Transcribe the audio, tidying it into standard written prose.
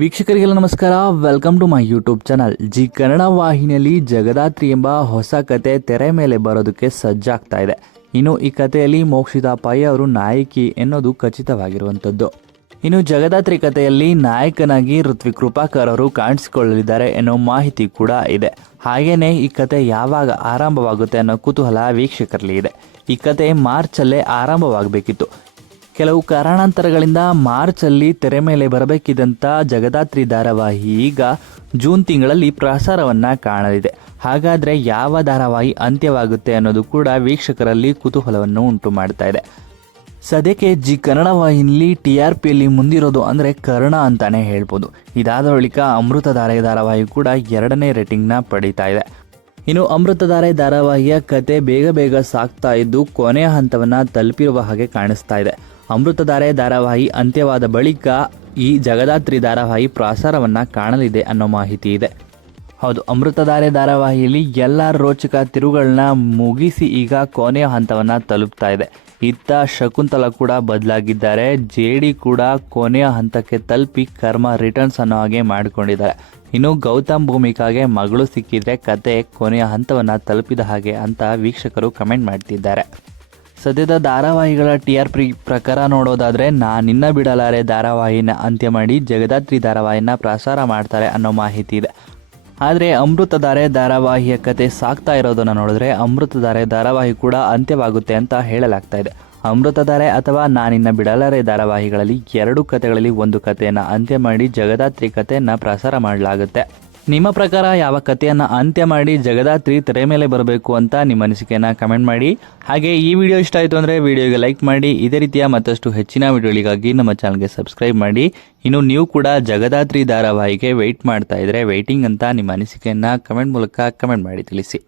ವೀಕ್ಷಕರಿಗೆಲ್ಲ ನಮಸ್ಕಾರ. Welcome to my YouTube channel. Zee Kannada ವಾಹಿನಿಯಲ್ಲಿ ಜಗದಾತ್ರಿ ಎಂಬ ಹೊಸ ಕತೆ ತೆರೆ ಮೇಲೆ ಬರೋದಕ್ಕೆ ಸಜ್ಜಾಗ್ತಾ ಇದೆ. ಇನ್ನು ಈ ಕಥೆಯಲ್ಲಿ ಮೋಕ್ಷಿತಾ ಪೈ ಅವರು ನಾಯಕಿ ಎನ್ನೋದು ಖಚಿತವಾಗಿರುವಂಥದ್ದು. ಇನ್ನು ಜಗದಾತ್ರಿ ಕಥೆಯಲ್ಲಿ ನಾಯಕನಾಗಿ ಋತ್ವಿಕ್ ಕೃಪಾಕರ್ ಅವರು ಕಾಣಿಸಿಕೊಳ್ಳಲಿದ್ದಾರೆ ಎನ್ನೋ ಮಾಹಿತಿ ಕೂಡ ಇದೆ. ಹಾಗೇನೆ ಈ ಕತೆ ಯಾವಾಗ ಆರಂಭವಾಗುತ್ತೆ ಅನ್ನೋ ಕುತೂಹಲ ವೀಕ್ಷಕರಲ್ಲಿ ಇದೆ. ಈ ಕತೆ ಮಾರ್ಚಲ್ಲೇ ಆರಂಭವಾಗಬೇಕಿತ್ತು. ಕೆಲವು ಕಾರಣಾಂತರಗಳಿಂದ ಮಾರ್ಚಲ್ಲಿ ತೆರೆ ಮೇಲೆ ಬರಬೇಕಿದ್ದಂಥ ಜಗದಾತ್ರಿ ಧಾರಾವಾಹಿ ಈಗ ಜೂನ್ ತಿಂಗಳಲ್ಲಿ ಪ್ರಸಾರವನ್ನು ಕಾಣಲಿದೆ. ಹಾಗಾದರೆ ಯಾವ ಧಾರಾವಾಹಿ ಅಂತ್ಯವಾಗುತ್ತೆ ಅನ್ನೋದು ಕೂಡ ವೀಕ್ಷಕರಲ್ಲಿ ಕುತೂಹಲವನ್ನು ಉಂಟು ಮಾಡ್ತಾ ಇದೆ. ಸದ್ಯಕ್ಕೆ ಜಿ ಕನ್ನಡ ವಾಹಿನಿಯಲ್ಲಿ TRPಯಲ್ಲಿ ಮುಂದಿರೋದು ಅಂದರೆ ಕರ್ಣ ಅಂತಾನೆ ಹೇಳ್ಬೋದು. ಇದಾದ ಬಳಿಕ ಅಮೃತಧಾರೆ ಧಾರಾವಾಹಿ ಕೂಡ 2ನೇ ರೇಟಿಂಗ್ನ ಪಡೀತಾ ಇದೆ. ಇನ್ನು ಅಮೃತಧಾರೆ ಧಾರಾವಾಹಿಯ ಕತೆ ಬೇಗ ಸಾಗ್ತಾ ಇದ್ದು ಕೊನೆಯ ಹಂತವನ್ನು ತಲುಪಿರುವ ಹಾಗೆ ಕಾಣಿಸ್ತಾ ಇದೆ. ಅಮೃತಧಾರೆ ಧಾರಾವಾಹಿ ಅಂತ್ಯವಾದ ಬಳಿಕ ಈ ಜಗದಾತ್ರಿ ಧಾರಾವಾಹಿ ಪ್ರಸಾರವನ್ನು ಕಾಣಲಿದೆ ಅನ್ನೋ ಮಾಹಿತಿ ಇದೆ. ಹೌದು, ಅಮೃತಧಾರೆ ಧಾರಾವಾಹಿಯಲ್ಲಿ ಎಲ್ಲ ರೋಚಕ ತಿರುಗಳನ್ನ ಮುಗಿಸಿ ಈಗ ಕೊನೆಯ ಹಂತವನ್ನು ತಲುಪ್ತಾ ಇದೆ. ಇತ್ತ ಶಕುಂತಲ ಕೂಡ ಬದಲಾಗಿದ್ದಾರೆ. JD ಕೂಡ ಕೊನೆಯ ಹಂತಕ್ಕೆ ತಲುಪಿ ಕರ್ಮ ರಿಟರ್ನ್ಸ್ ಅನ್ನೋ ಹಾಗೆ ಮಾಡಿಕೊಂಡಿದ್ದಾರೆ. ಇನ್ನು ಗೌತಮ್ ಭೂಮಿಕಾಗೆ ಮಗಳು ಸಿಕ್ಕಿದ್ರೆ ಕತೆ ಕೊನೆಯ ಹಂತವನ್ನು ತಲುಪಿದ ಹಾಗೆ ಅಂತ ವೀಕ್ಷಕರು ಕಮೆಂಟ್ ಮಾಡ್ತಿದ್ದಾರೆ. ಸದ್ಯದ ಧಾರಾವಾಹಿಗಳ TRP ಪ್ರಕಾರ ನೋಡೋದಾದರೆ ನಿನ್ನ ಬಿಡಲಾರೆ ಧಾರಾವಾಹಿನ ಅಂತ್ಯ ಮಾಡಿ ಜಗದಾತ್ರಿ ಧಾರಾವಾಹಿನ ಪ್ರಸಾರ ಮಾಡ್ತಾರೆ ಅನ್ನೋ ಮಾಹಿತಿ ಇದೆ. ಆದರೆ ಅಮೃತಧಾರೆ ಧಾರಾವಾಹಿಯ ಕತೆ ಸಾಗ್ತಾ ಇರೋದನ್ನು ನೋಡಿದ್ರೆ ಅಮೃತಧಾರೆ ಧಾರಾವಾಹಿ ಕೂಡ ಅಂತ್ಯವಾಗುತ್ತೆ ಅಂತ ಹೇಳಲಾಗ್ತಾ ಇದೆ. ಅಮೃತಧಾರೆ ಅಥವಾ ನಿನ್ನ ಬಿಡಲಾರೆ ಧಾರಾವಾಹಿಗಳಲ್ಲಿ 2 ಕತೆಗಳಲ್ಲಿ ಒಂದು ಕಥೆಯನ್ನು ಅಂತ್ಯ ಮಾಡಿ ಜಗದಾತ್ರಿ ಕಥೆಯನ್ನು ಪ್ರಸಾರ ಮಾಡಲಾಗುತ್ತೆ. ನಿಮ್ಮ ಪ್ರಕಾರ ಯಾವ ಕಥೆಯನ್ನು ಅಂತ್ಯ ಮಾಡಿ ಜಗದಾತ್ರಿ ತೆರೆ ಮೇಲೆ ಬರಬೇಕು ಅಂತ ನಿಮ್ಮ ಅನಿಸಿಕೆಯನ್ನು ಕಮೆಂಟ್ ಮಾಡಿ. ಹಾಗೆ ಈ ವಿಡಿಯೋ ಇಷ್ಟ ಆಯಿತು ಅಂದರೆ ವಿಡಿಯೋಗೆ ಲೈಕ್ ಮಾಡಿ. ಇದೇ ರೀತಿಯ ಮತ್ತಷ್ಟು ಹೆಚ್ಚಿನ ವಿಡಿಯೋಗಳಿಗಾಗಿ ನಮ್ಮ ಚಾನಲ್ಗೆ ಸಬ್ಸ್ಕ್ರೈಬ್ ಮಾಡಿ. ಇನ್ನು ನೀವು ಕೂಡ ಜಗದಾತ್ರಿ ಧಾರಾವಾಹಿಗೆ ವೆಯ್ಟ್ ಮಾಡ್ತಾ ಇದ್ರೆ ವೆಯ್ಟಿಂಗ್ ಅಂತ ನಿಮ್ಮ ಅನಿಸಿಕೆಯನ್ನು ಕಮೆಂಟ್ ಮೂಲಕ ಕಮೆಂಟ್ ಮಾಡಿ ತಿಳಿಸಿ.